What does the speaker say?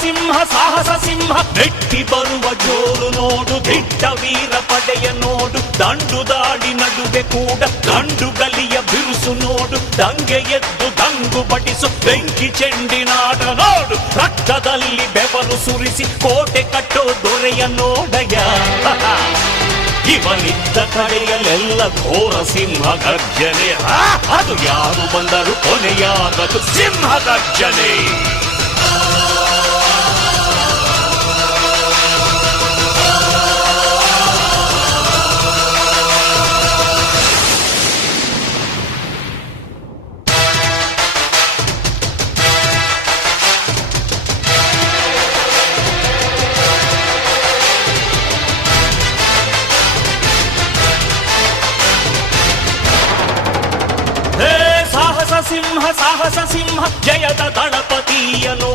ಸಿಂಹ ಸಾಹಸ ಸಿಂಹ ನೆಟ್ಟಿ ಬರುವ ಜೋರು ನೋಡು, ದಿಟ್ಟ ವೀರ ಪಡೆಯ ನೋಡು, ದಂಡು ದಾಡಿ ನಡುವೆ ಕೂಡ ಗಂಡು ಗಲಿಯ ಬಿರುಸು ನೋಡು, ದಂಗೆ ಎದ್ದು ದಂಗು ಬಡಿಸು ಬೆಂಕಿ ಚೆಂಡಿನಾಟ ನೋಡು, ರಕ್ತದಲ್ಲಿ ಬೆವರು ಸುರಿಸಿ ಕೋಟೆ ಕಟ್ಟೋ ದೊರೆಯ ನೋಡಯ. ಇವನಿದ್ದ ಕಡೆಯಲ್ಲೆಲ್ಲ ಘೋರ ಸಿಂಹ ಗರ್ಜನೆ, ಅದು ಯಾರು ಬಂದರು ಕೊನೆಯಾಗದು ಸಿಂಹ ಗರ್ಜನೆ. ಸಾಹಸ ಸಿಂಹ ಜಯದ ದಳಪತಿಯನು